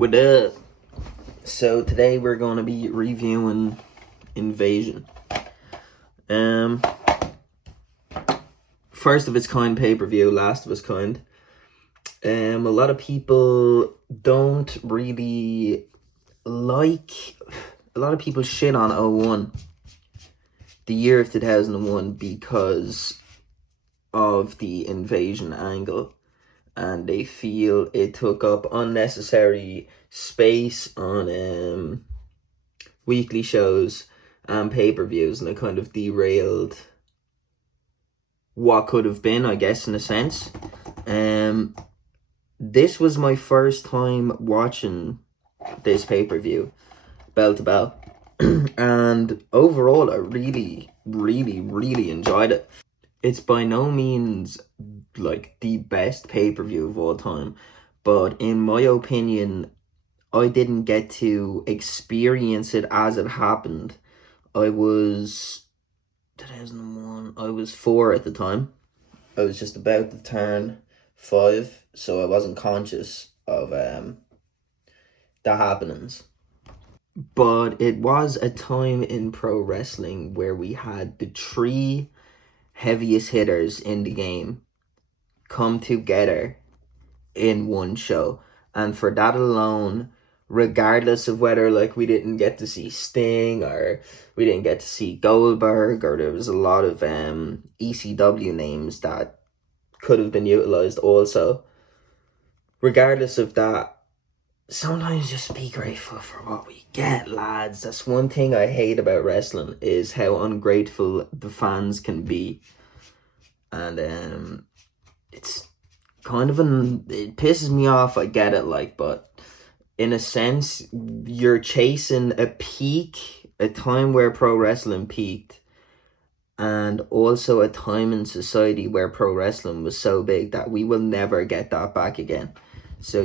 What up? So today we're going to be reviewing Invasion. First of its kind pay-per-view, last of its kind. A lot of people don't really like... A lot of people shit on 01, the year of 2001, because of the Invasion angle. And they feel it took up unnecessary space on weekly shows and pay-per-views, and it kind of derailed what could have been, I guess, in a sense. This was my first time watching this pay-per-view, bell to bell, and overall I really enjoyed it. It's by no means like the best pay-per-view of all time, but in my opinion, I didn't get to experience it as it happened. I was 2001, I was 4 at the time. I was just about to turn 5, so I wasn't conscious of the happenings. But it was a time in pro wrestling where we had the 3 heaviest hitters in the game come together in one show, and for that alone, regardless of whether like we didn't get to see Sting or we didn't get to see Goldberg, or there was a lot of ECW names that could have been utilized also, regardless of that, sometimes just be grateful for what we get, lads. That's one thing I hate about wrestling, is how ungrateful the fans can be. And it's kind of it pisses me off, I get it, like, but in a sense, you're chasing a peak, a time where pro wrestling peaked, and also a time in society where pro wrestling was so big that we will never get that back again. So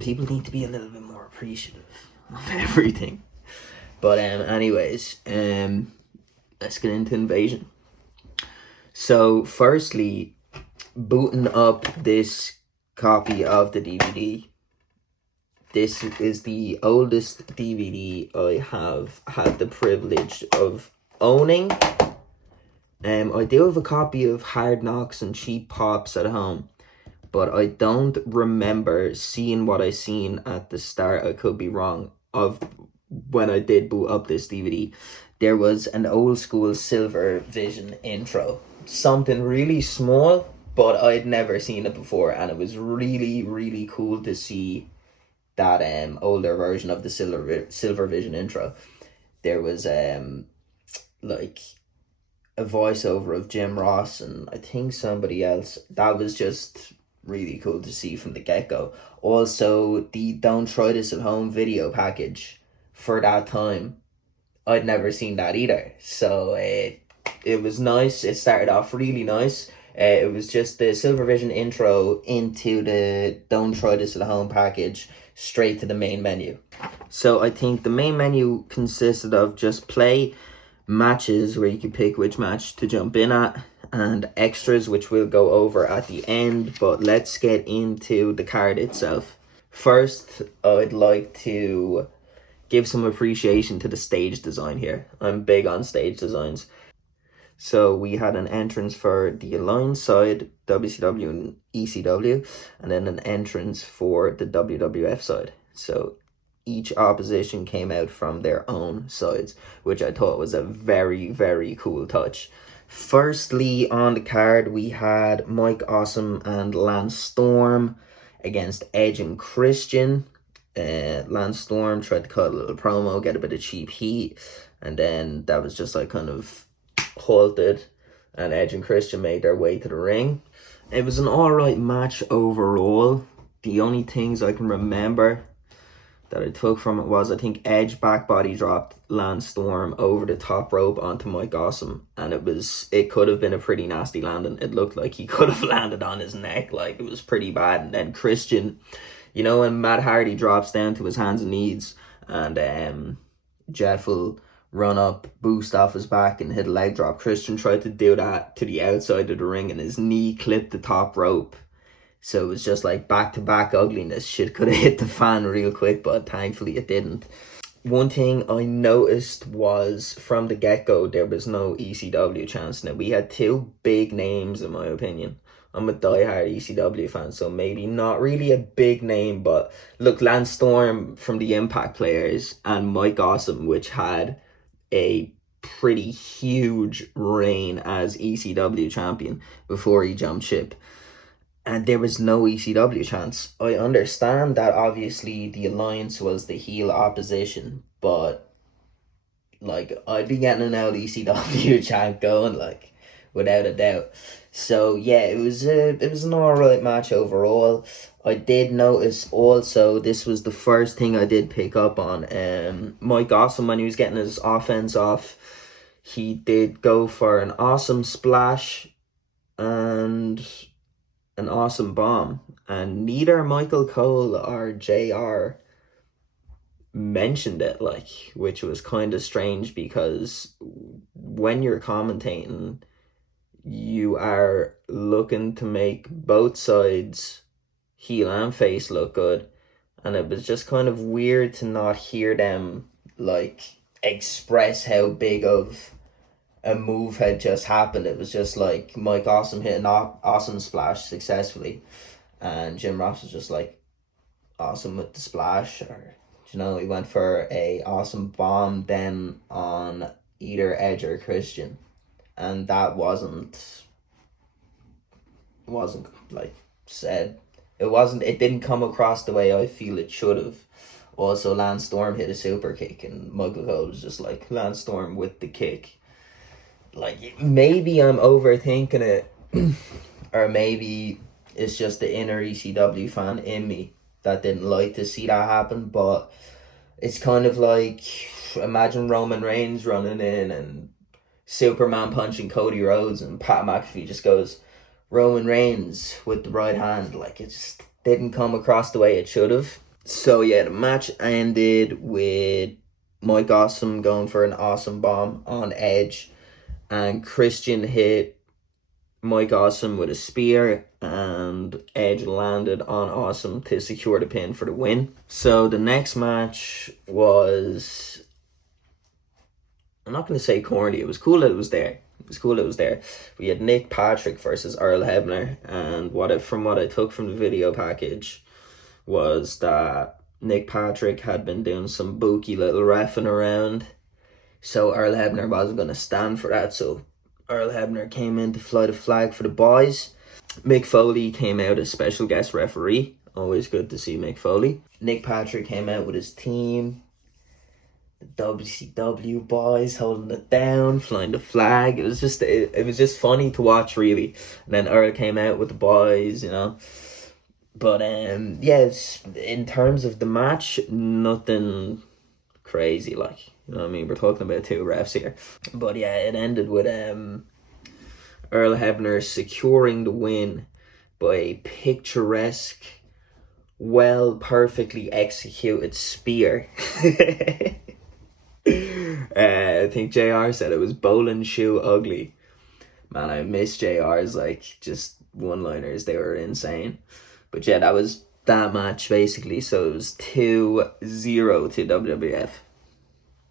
people need to be a little bit more appreciative of everything. But anyways, let's get into Invasion. So firstly, booting up this copy of the DVD. This is the oldest DVD I have had the privilege of owning. I do have a copy of Hard Knocks and Cheap Pops at home, but I don't remember seeing what I seen at the start. I could be wrong. Of when I did boot up this DVD, there was an old school Silver Vision intro. Something really small, but I'd never seen it before, and it was really cool to see that older version of the Silver Vision intro. There was like a voiceover of Jim Ross and I think somebody else. That was just really cool to see from the get-go. Also, the Don't Try This at Home video package for that time, I'd never seen that either. So it was nice. It started off really nice. It was just the Silver Vision intro into the Don't Try This at Home package, straight to the main menu. So I think the main menu consisted of just play, matches where you could pick which match to jump in at, and extras, which we'll go over at the end. But let's get into the card itself. First, I'd like to give some appreciation to the stage design here. I'm big on stage designs. So we had an entrance for the Alliance side, WCW and ECW, and then an entrance for the WWF side. So each opposition came out from their own sides, which I thought was a very cool touch. Firstly, on the card, we had Mike Awesome and Lance Storm against Edge and Christian. Lance Storm tried to cut a little promo, get a bit of cheap heat, and then that was just like kind of halted, and Edge and Christian made their way to the ring. It was an alright match overall. The only things I can remember that I took from it was I think Edge back body dropped Lance Storm over the top rope onto Mike Awesome, and it could have been a pretty nasty landing. It looked like he could have landed on his neck, like it was pretty bad. And then Christian, you know, when Matt Hardy drops down to his hands and knees, and Jeff will run up, boost off his back and hit a leg drop. Christian tried to do that to the outside of the ring, and his knee clipped the top rope So it was just like back-to-back ugliness. Shit could have hit the fan real quick, but thankfully it didn't. One thing I noticed was from the get-go, there was no ECW chance. Now, we had two big names, in my opinion. I'm a diehard ECW fan, so maybe not really a big name, but look, Lance Storm from the Impact Players and Mike Awesome, which had a pretty huge reign as ECW champion before he jumped ship. And there was no ECW chance. I understand that obviously the Alliance was the heel opposition, but like I'd be getting an out ECW chant going, like, without a doubt. So yeah, it was an alright match overall. I did notice also, this was the first thing I did pick up on. Mike Awesome, when he was getting his offense off, he did go for an awesome splash and an awesome bomb, and neither Michael Cole or JR mentioned it, like, which was kind of strange, because when you're commentating, you are looking to make both sides, heel and face, look good, and it was just kind of weird to not hear them like express how big of a move had just happened. It was just like Mike Awesome hit an awesome splash successfully, and Jim Ross was just like, awesome with the splash, or you know, he went for a awesome bomb then on either Edge or Christian, and that wasn't like said. It didn't come across the way I feel it should have. Also, Lance Storm hit a super kick, and Michael Cole was just like, Lance Storm with the kick. Like, maybe I'm overthinking it, or maybe it's just the inner ECW fan in me that didn't like to see that happen, but it's kind of like, imagine Roman Reigns running in and Superman punching Cody Rhodes, and Pat McAfee just goes, Roman Reigns with the right hand. Like, it just didn't come across the way it should have. So yeah, the match ended with Mike Awesome going for an awesome bomb on Edge, and Christian hit Mike Awesome with a spear, and Edge landed on Awesome to secure the pin for the win. So the next match was, I'm not going to say corny, it was cool that it was there. We had Nick Patrick versus Earl Hebner, and from what I took from the video package was that Nick Patrick had been doing some booky little reffing around, so Earl Hebner wasn't going to stand for that, so Earl Hebner came in to fly the flag for the boys. Mick Foley came out as special guest referee. Always good to see Mick Foley. Nick Patrick came out with his team. The WCW boys holding it down, flying the flag. It was just funny to watch, really. And then Earl came out with the boys, you know. But yes, in terms of the match, nothing crazy, like, you know what I mean? We're talking about two refs here. But yeah, it ended with Earl Hebner securing the win by a picturesque, perfectly executed spear. I think JR said it was bowling shoe ugly. Man, I miss JR's like just one-liners. They were insane. But yeah, that was that match basically. So it was 2-0 to WWF.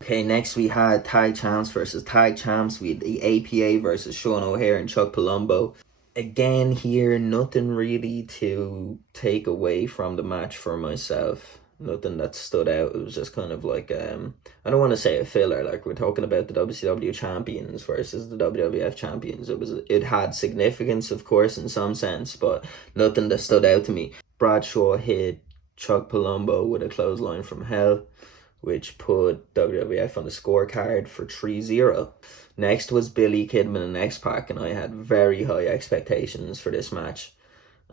Okay, next we had Tag Champs versus Tag Champs. We had the APA versus Sean O'Haire and Chuck Palumbo. Again here, nothing really to take away from the match for myself. Nothing that stood out. It was just kind of like, I don't want to say a filler. Like, we're talking about the WCW champions versus the WWF champions. It had significance, of course, in some sense, but nothing that stood out to me. Bradshaw hit Chuck Palumbo with a clothesline from hell, which put WWF on the scorecard for 3-0. Next was Billy Kidman and X-Pac, and I had very high expectations for this match.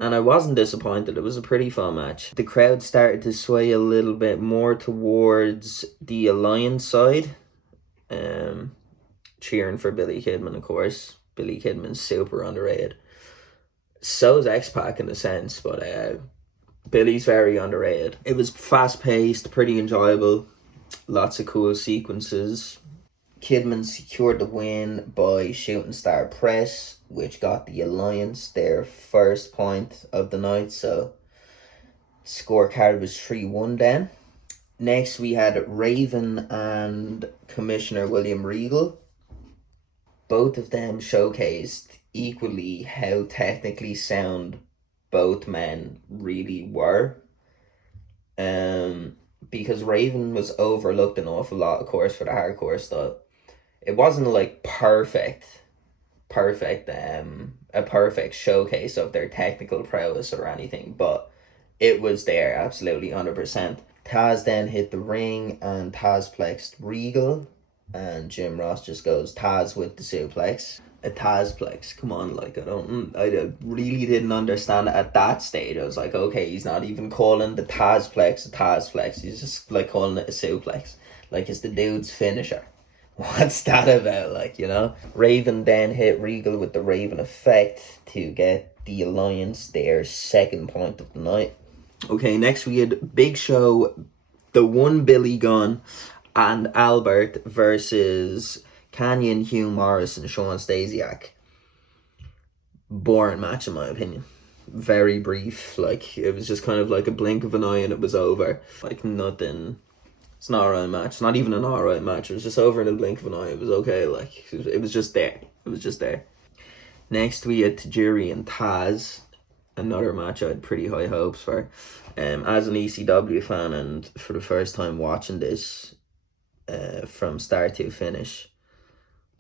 And I wasn't disappointed. It was a pretty fun match. The crowd started to sway a little bit more towards the Alliance side, cheering for Billy Kidman, of course. Billy Kidman's super underrated. So is X-Pac in a sense, but Billy's very underrated. It was fast-paced, pretty enjoyable. Lots of cool sequences. Kidman secured the win by shooting star press. which got the Alliance their first point of the night. So scorecard was 3-1 then. Next we had Raven and Commissioner William Regal. Both of them showcased equally how technically sound both men really were. Because Raven was overlooked an awful lot, of course, for the hardcore style. It wasn't like a perfect showcase of their technical prowess or anything, but it was there, absolutely 100%. Taz then hit the ring and Taz plexed Regal, and Jim Ross just goes Taz with the suplex. A Tazplex, come on, like I really didn't understand it at that stage. I was like, okay, he's not even calling the Tazplex a Tazplex, he's just like calling it a suplex, like it's the dude's finisher. What's that about, like, you know? Raven then hit Regal with the Raven effect to get the Alliance their second point of the night. Okay, next we had Big Show, the one Billy Gunn, and Albert versus Kanyon, Hugh Morris, and Sean Stasiak. Boring match in my opinion. Very brief. Like, it was just kind of like a blink of an eye and it was over. Like, nothing. It's not a alright match. It's not even an alright match. It was just over in a blink of an eye. It was okay. Like, it was just there. It was just there. Next we had Tajiri and Taz. Another match I had pretty high hopes for. As an ECW fan and for the first time watching this from start to finish,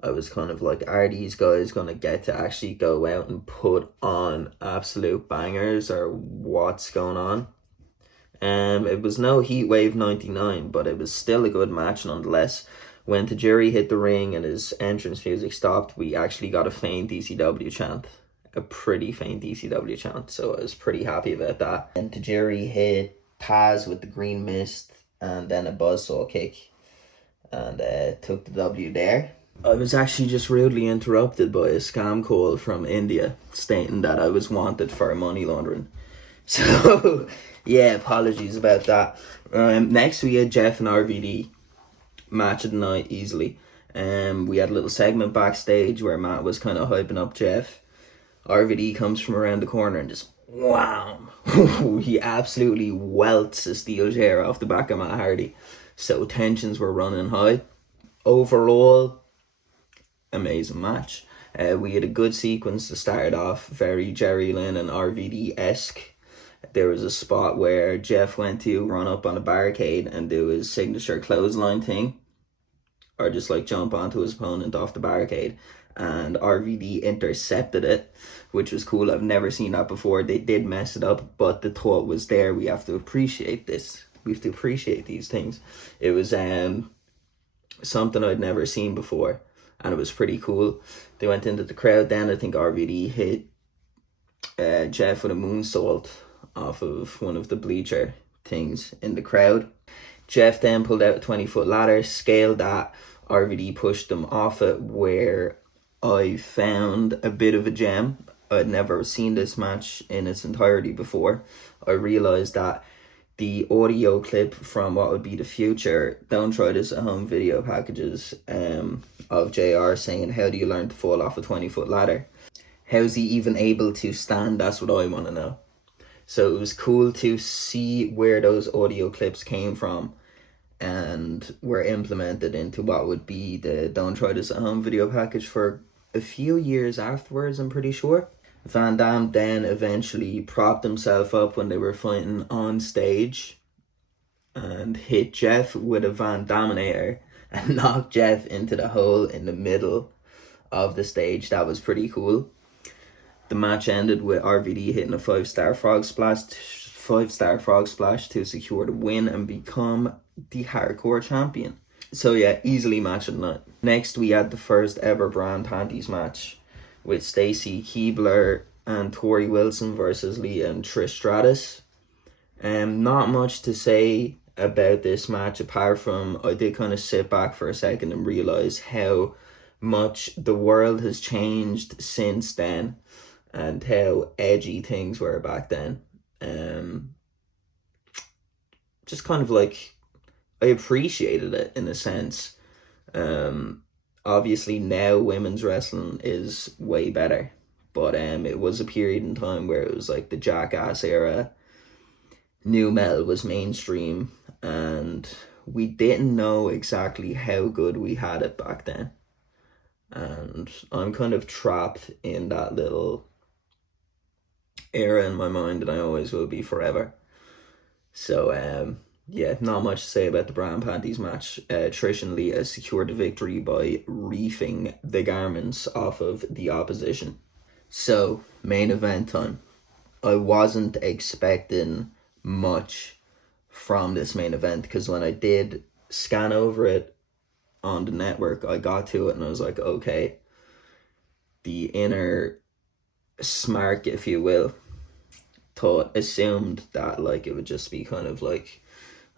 I was kind of like, are these guys going to get to actually go out and put on absolute bangers, or what's going on? It was no Heatwave 99, but it was still a good match nonetheless. When Tajiri hit the ring and his entrance music stopped, we actually got a faint ECW chant. A pretty faint ECW chant, so I was pretty happy about that. And Tajiri hit Taz with the green mist and then a buzzsaw kick and took the W there. I was actually just rudely interrupted by a scam call from India stating that I was wanted for money laundering. So, yeah, apologies about that. Next we had Jeff and RVD. Match of the night, easily. We had a little segment backstage where Matt was kind of hyping up Jeff. RVD comes from around the corner and just wham! He absolutely welts a steel chair off the back of Matt Hardy. So tensions were running high. Overall, amazing match. We had a good sequence to start off, very Jerry Lynn and RVD-esque. There was a spot where Jeff went to run up on a barricade and do his signature clothesline thing, or just like jump onto his opponent off the barricade, and RVD intercepted it, which was cool. I've never seen that before. They did mess it up, but the thought was there. We have to appreciate this. We have to appreciate these things. It was something I'd never seen before, and it was pretty cool. They went into the crowd then. I think RVD hit Jeff with a moonsault off of one of the bleacher things in the crowd. Jeff then pulled out a 20-foot ladder, scaled that. RVD pushed them off it, where I found a bit of a gem. I'd never seen this match in its entirety before. I realised that the audio clip from what would be the future Don't Try This at Home video packages of JR saying, how do you learn to fall off a 20-foot ladder? How's he even able to stand? That's what I want to know. So it was cool to see where those audio clips came from and were implemented into what would be the Don't Try This at Home video package for a few years afterwards, I'm pretty sure. Van Damme then eventually propped himself up when they were fighting on stage and hit Jeff with a Van Daminator and knocked Jeff into the hole in the middle of the stage. That was pretty cool. The match ended with RVD hitting a 5-star frog splash to secure the win and become the hardcore champion. So yeah, easily match of the night. Next we had the first ever brand panties match with Stacy Keibler and Tori Wilson versus Leah and Trish Stratus. Not much to say about this match apart from I did kind of sit back for a second and realise how much the world has changed since then and how edgy things were back then. Just kind of like, I appreciated it in a sense. Obviously now women's wrestling is way better. but it was a period in time where it was like the Jackass era. Nu metal was mainstream, and we didn't know exactly how good we had it back then. And I'm kind of trapped in that little era in my mind, and I always will be forever. So, yeah, not much to say about the Bra and Panties match. Trish and Leah secured the victory by reefing the garments off of the opposition. So, main event time. I wasn't expecting much from this main event, because when I did scan over it on the network, I got to it and I was like, okay, the inner smart, if you will, assumed that like it would just be kind of like,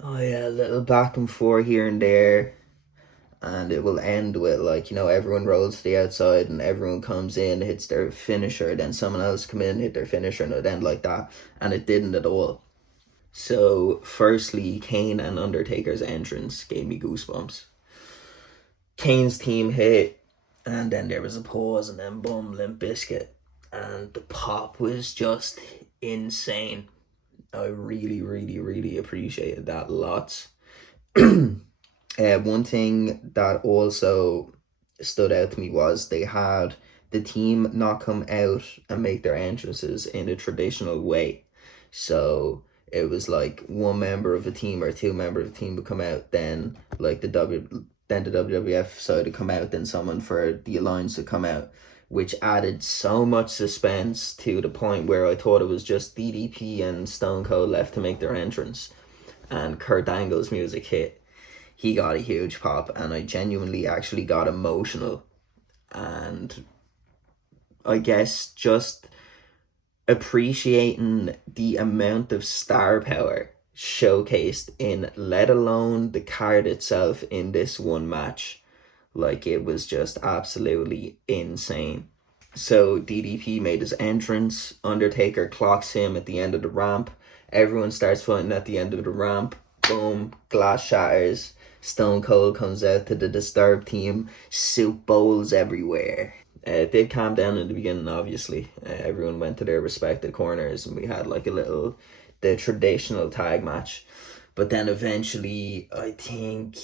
oh yeah, a little back and forth here and there, and it will end with like, everyone rolls to the outside and everyone comes in, hits their finisher, then someone else come in, hit their finisher, and it end like that. And it didn't at all. So firstly, Kane and Undertaker's entrance gave me goosebumps. Kane's team hit, and then there was a pause, and then boom, Limp Bizkit, and the pop was just insane. I really, really, really appreciated that lots. One thing that also stood out to me was they had the team not come out and make their entrances in a traditional way. So it was like one member of a team or two members of a team would come out, then like the WWF side would come out, then someone for the Alliance would come out, which added so much suspense to the point where I thought it was just DDP and Stone Cold left to make their entrance, and Kurt Angle's music hit. He got a huge pop, and I genuinely actually got emotional. And I guess just appreciating the amount of star power showcased in, let alone the card itself, in this one match. Like, it was just absolutely insane. So DDP made his entrance. Undertaker clocks him at the end of the ramp. Everyone starts fighting at the end of the ramp. Boom, glass shatters. Stone Cold comes out to the Disturbed team. Soup bowls everywhere. It did calm down in the beginning, obviously. Everyone went to their respective corners, and we had like the traditional tag match. But then eventually, I think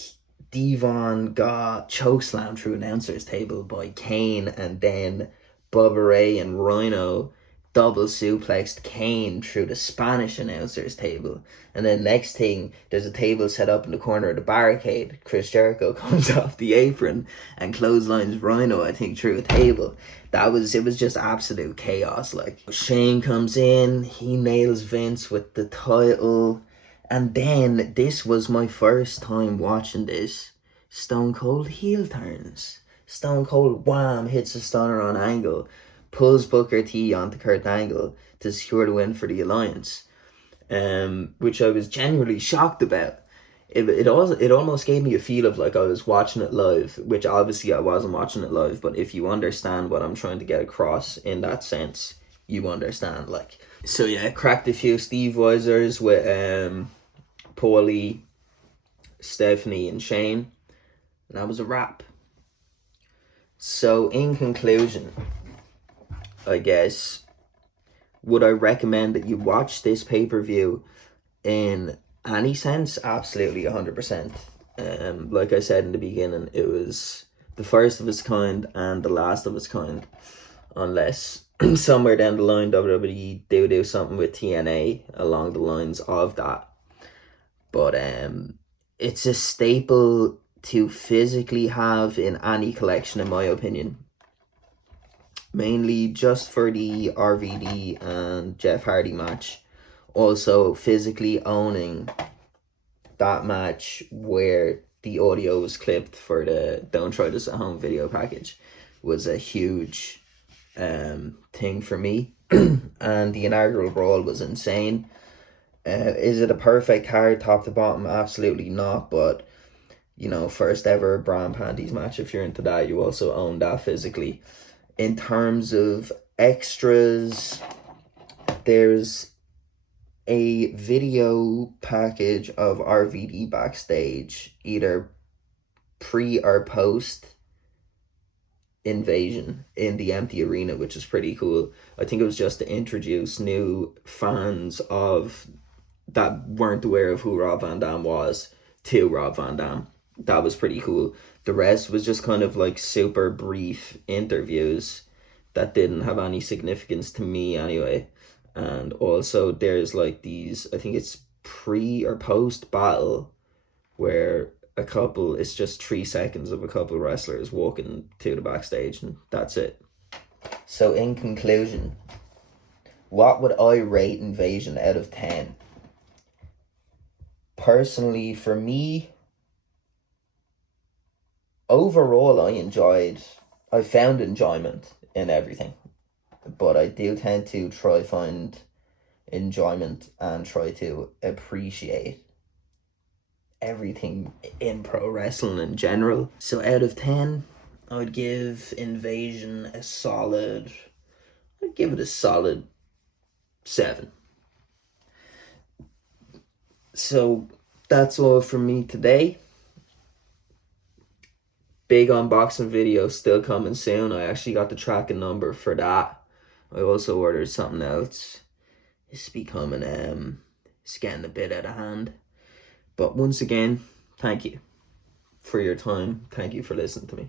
Devon got chokeslammed through announcer's table by Kane, and then Bubba Ray and Rhino double suplexed Kane through the Spanish announcer's table. And then next thing, there's a table set up in the corner of the barricade. Chris Jericho comes off the apron and clotheslines Rhino, I think, through a table. It was just absolute chaos. Like, Shane comes in, he nails Vince with the title. And then, this was my first time watching this. Stone Cold heel turns. Stone Cold, wham, hits a stunner on Angle, pulls Booker T onto Kurt Angle to secure the win for the Alliance, which I was genuinely shocked about. It almost gave me a feel of like I was watching it live, which obviously I wasn't watching it live, but if you understand what I'm trying to get across in that sense, you understand. Like, so yeah, cracked a few Steve Weisers with Paulie, Stephanie, and Shane, and that was a wrap. So in conclusion, I guess, would I recommend that you watch this pay-per-view in any sense? Absolutely, 100%. Like I said in the beginning, it was the first of its kind and the last of its kind, unless somewhere down the line WWE do something with TNA along the lines of that. But it's a staple to physically have in any collection, in my opinion. Mainly just for the RVD and Jeff Hardy match. Also, physically owning that match where the audio was clipped for the Don't Try This at Home video package was a huge thing for me. And the inaugural brawl was insane. Is it a perfect card top to bottom? Absolutely not, but first ever Bra and Panties match. If you're into that, you also own that physically. In terms of extras, there's a video package of RVD backstage, either pre or post Invasion in the empty arena, which is pretty cool. I think it was just to introduce new fans of that weren't aware of who Rob Van Dam was to Rob Van Dam. That was pretty cool. The rest was just kind of like super brief interviews that didn't have any significance to me anyway. And also there's like these, I think it's pre or post battle, where a couple, it's just 3 seconds of a couple wrestlers walking to the backstage, and that's it. So in conclusion, what would I rate Invasion out of 10? Personally, for me, overall I found enjoyment in everything. But I do tend to try find enjoyment and try to appreciate everything in pro wrestling in general. So out of 10, I would give Invasion I'd give it a solid 7. So that's all from me today. Big unboxing video still coming soon. I actually got the tracking number for that. I also ordered something else. It's becoming it's getting a bit out of hand. But once again, thank you for your time. Thank you for listening to me.